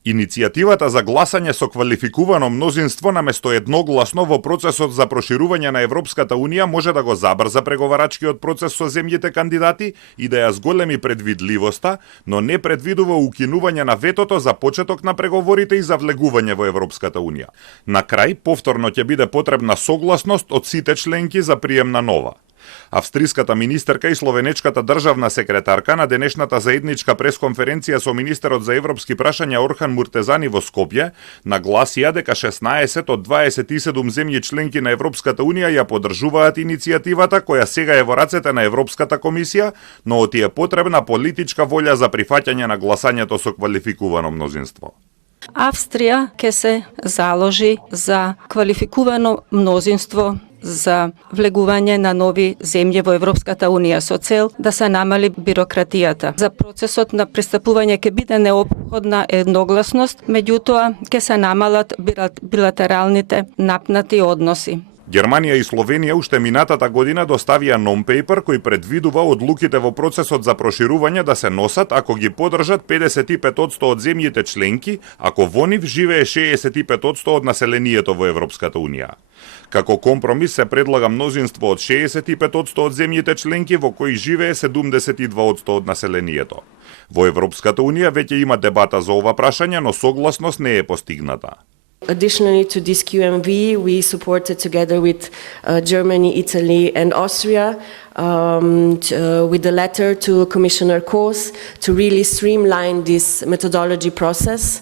Иницијативата за гласање со квалификувано мнозинство наместо едногласно во процесот за проширување на Европската Унија може да го забрза преговарачкиот процес со земјите кандидати и да ја зголеми предвидливоста, но не предвидува укинување на ветото за почеток на преговорите и за влегување во Европската Унија. На крај, повторно ќе биде потребна согласност од сите членки за прием на нова. Австриската министерка и словенечката државна секретарка на денешната заедничка пресконференција со министерот за европски прашања Орхан Муртезани во Скопје нагласија дека 16 од 27 земји членки на Европската Унија ја поддржуваат иницијативата која сега е во рацете на Европската комисија, но оти е потребна политичка волја за прифаќање на гласањето со квалификувано мнозинство. Австрија ќе се заложи за квалификувано мнозинство за влегување на нови земји во Европската Унија со цел да се намали бирократијата. За процесот на пристапување ќе биде неопходна едногласност, меѓутоа ќе се намалат билатералните напнати односи. Германија и Словенија уште минатата година доставија non-paper кој предвидува одлуките во процесот за проширување да се носат ако ги поддржат 55% од земјите членки, ако во нив живее 65% од населението во Европската Унија. Како компромис се предлага мнозинство од 65% од земјите членки во кои живее 72% од населението. Во Европската Унија веќе има дебата за ова прашање, но согласност не е постигната. Additionally to this QMV, we supported together with Germany, Italy and Austria with the letter to Commissioner Kroes to really streamline this methodology process.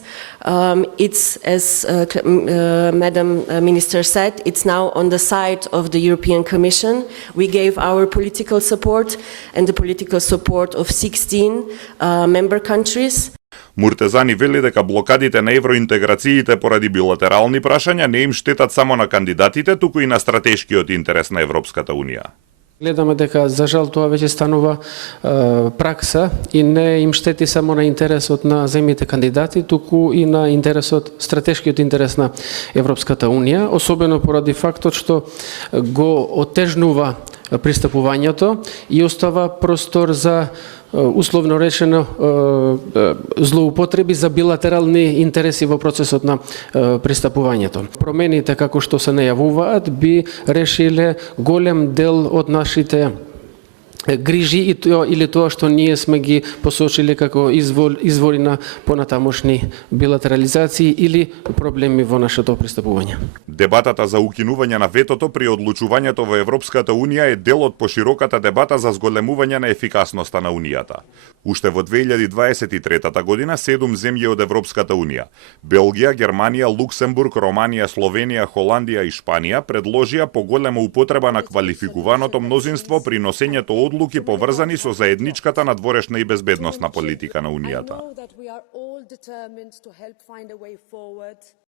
It's, as Madam Minister said, it's now on the side of the European Commission. We gave our political support and the political support of 16 member countries. Муртезани вели дека блокадите на евроинтеграциите поради билатерални прашања не им штетат само на кандидатите, туку и на стратешкиот интерес на Европската Унија. Гледаме дека, за жал, тоа веќе станува пракса и не им штети само на интересот на земјите кандидати, туку и на интересот, стратешкиот интерес на Европската Унија, особено поради фактот што го отежнува пристапувањето и остава простор за условно речено злоупотреби за билатерални интереси во процесот на пристапувањето. Промените како што се најавуваат би решиле голем дел од нашите грижи или тоа што ние сме ги посочили како извори на понатамошни билатерализации или проблеми во нашето пристапување. Дебатата за укинување на ветото при одлучувањето во Европската Унија е дел од пошироката дебата за зголемување на ефикасноста на Унијата. Уште во 2023 година 7 земји од Европската Унија – Белгија, Германија, Луксембург, Романија, Словенија, Холандија и Шпанија – предложија поголема употреба на квалификуваното мнозинство при носењето одлуки поврзани со заедничката надворешна и безбедносна политика на Унијата.